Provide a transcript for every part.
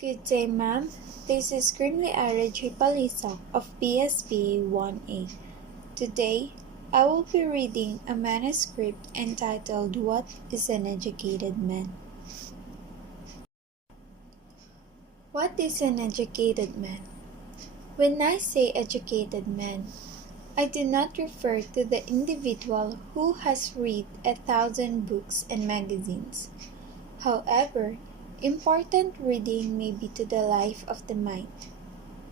Good day, ma'am. This is Grimlee Palisoc of BSB 1A. Today, I will be reading a manuscript entitled What is an Educated Man? What is an educated man? When I say educated man, I do not refer to the individual who has read 1,000 books and magazines. However, important reading may be to the life of the mind.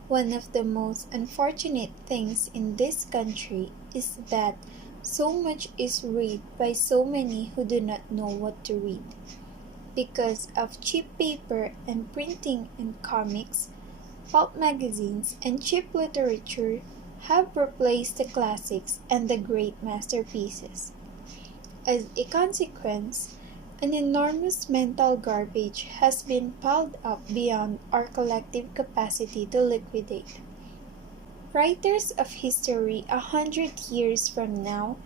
One of the most unfortunate things in this country is that so much is read by so many who do not know what to read. Because of cheap paper and printing and comics, pulp magazines and cheap literature have replaced the classics and the great masterpieces. As a consequence, an enormous mental garbage has been piled up beyond our collective capacity to liquidate. Writers of history 100 years from now,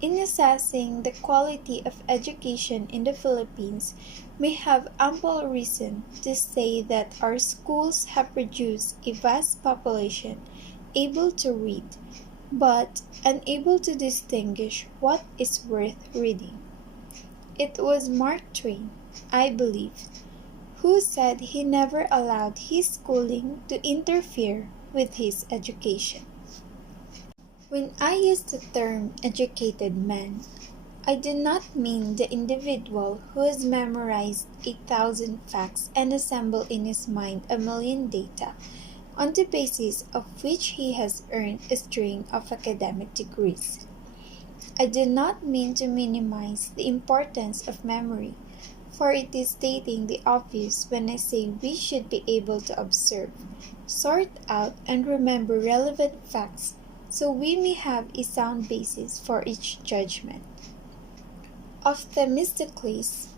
in assessing the quality of education in the Philippines, may have ample reason to say that our schools have produced a vast population able to read, but unable to distinguish what is worth reading. It was Mark Twain, I believe, who said he never allowed his schooling to interfere with his education. When I use the term educated man, I do not mean the individual who has memorized 1,000 facts and assembled in his mind 1,000,000 data, on the basis of which he has earned a string of academic degrees. I do not mean to minimize the importance of memory, for it is stating the obvious when I say we should be able to observe, sort out, and remember relevant facts so we may have a sound basis for each judgment. Of Themistocles,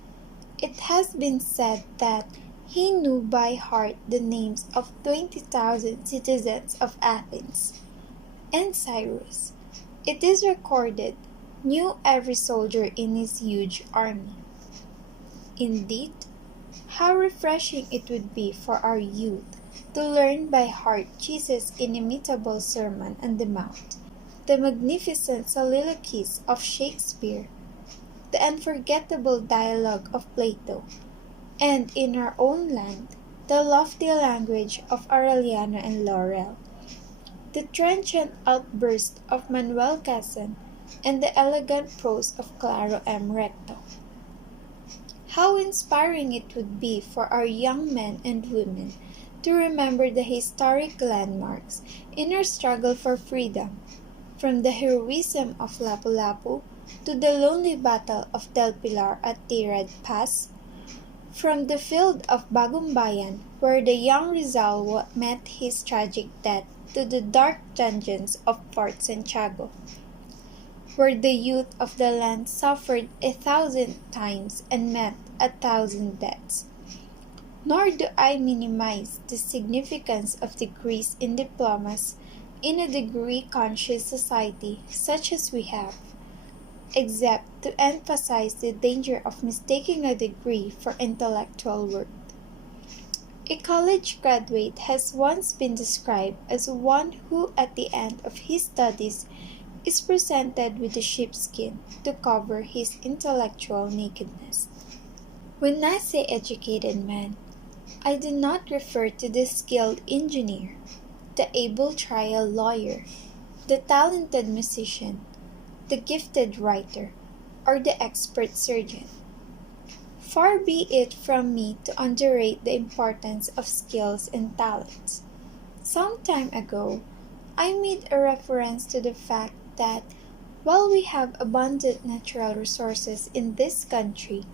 it has been said that he knew by heart the names of 20,000 citizens of Athens, and Cyrus, it is recorded, knew every soldier in his huge army. Indeed, how refreshing it would be for our youth to learn by heart Jesus' inimitable Sermon on the Mount, the magnificent soliloquies of Shakespeare, the unforgettable dialogue of Plato, and in our own land, the lofty language of Aureliano and Laurel, the trenchant outburst of Manuel Casson, and the elegant prose of Claro M. Recto. How inspiring it would be for our young men and women to remember the historic landmarks in our struggle for freedom, from the heroism of Lapu-Lapu to the lonely battle of Del Pilar at Tirad Pass, from the field of Bagumbayan, where the young Rizal met his tragic death, to the dark dungeons of Fort Santiago, where the youth of the land suffered 1,000 times and met 1,000 deaths. Nor do I minimize the significance of degrees in diplomas in a degree-conscious society such as we have, except to emphasize the danger of mistaking a degree for intellectual worth. A college graduate has once been described as one who at the end of his studies is presented with a sheepskin to cover his intellectual nakedness. When I say educated man, I do not refer to the skilled engineer, the able trial lawyer, the talented musician, the gifted writer, or the expert surgeon. Far be it from me to underrate the importance of skills and talents. Some time ago, I made a reference to the fact that while we have abundant natural resources in this country,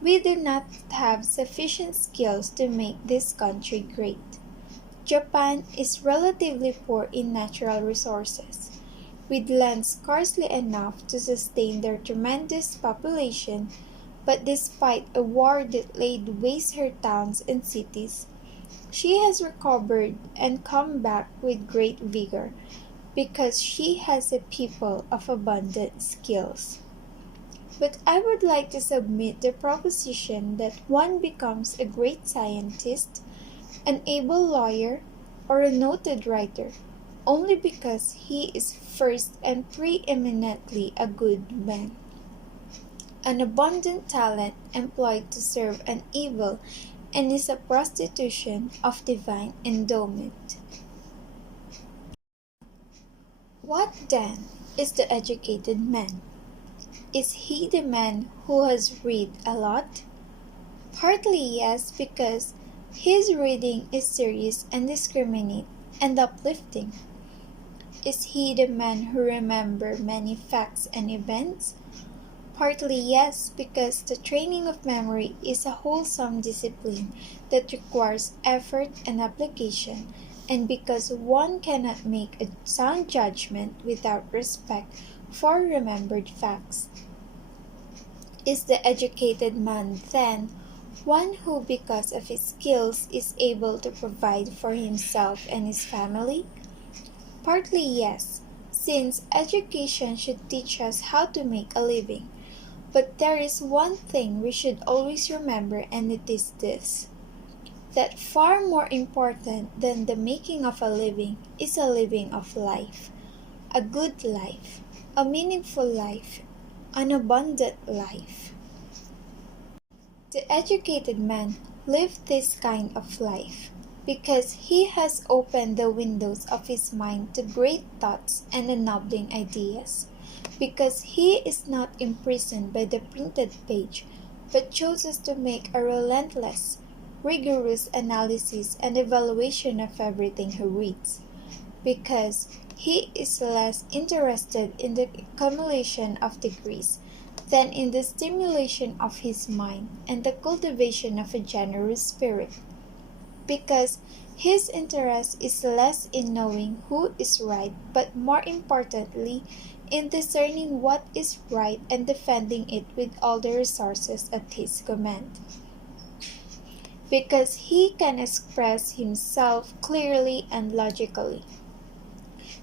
we do not have sufficient skills to make this country great. Japan is relatively poor in natural resources, with land scarcely enough to sustain their tremendous population, but despite a war that laid waste her towns and cities, she has recovered and come back with great vigor, because she has a people of abundant skills. But I would like to submit the proposition that one becomes a great scientist an able lawyer, or a noted writer, only because he is first and preeminently a good man. An abundant talent employed to serve an evil and is a prostitution of divine endowment. What then is the educated man? Is he the man who has read a lot? Partly yes, because his reading is serious and discriminate and uplifting. Is he the man who remembers many facts and events? Partly yes, because the training of memory is a wholesome discipline that requires effort and application, and because one cannot make a sound judgment without respect for remembered facts. Is the educated man, then, one who because of his skills is able to provide for himself and his family? Partly yes, since education should teach us how to make a living. But there is one thing we should always remember, and it is this: that far more important than the making of a living is a living of life, a good life, a meaningful life, an abundant life. The educated man lives this kind of life because he has opened the windows of his mind to great thoughts and ennobling ideas, because he is not imprisoned by the printed page, but chooses to make a relentless, rigorous analysis and evaluation of everything he reads, because he is less interested in the accumulation of degrees than in the stimulation of his mind and the cultivation of a generous spirit, because his interest is less in knowing who is right, but more importantly in discerning what is right and defending it with all the resources at his command, because he can express himself clearly and logically,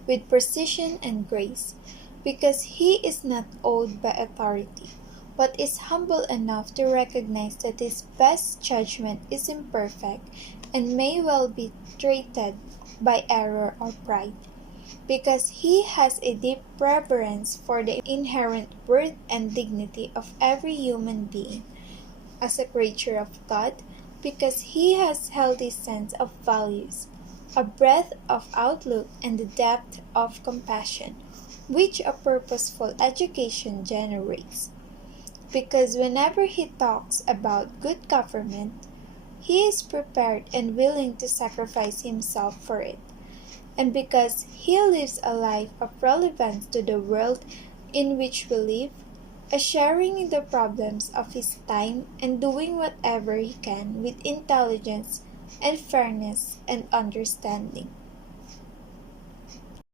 with precision and grace, because he is not awed by authority, but is humble enough to recognize that his best judgment is imperfect and may well be thwarted by error or pride, because he has a deep reverence for the inherent worth and dignity of every human being as a creature of God, because he has healthy sense of values, a breadth of outlook, and the depth of compassion, which a purposeful education generates, because whenever he talks about good government, he is prepared and willing to sacrifice himself for it, and because he lives a life of relevance to the world in which we live, a sharing in the problems of his time and doing whatever he can with intelligence and fairness and understanding.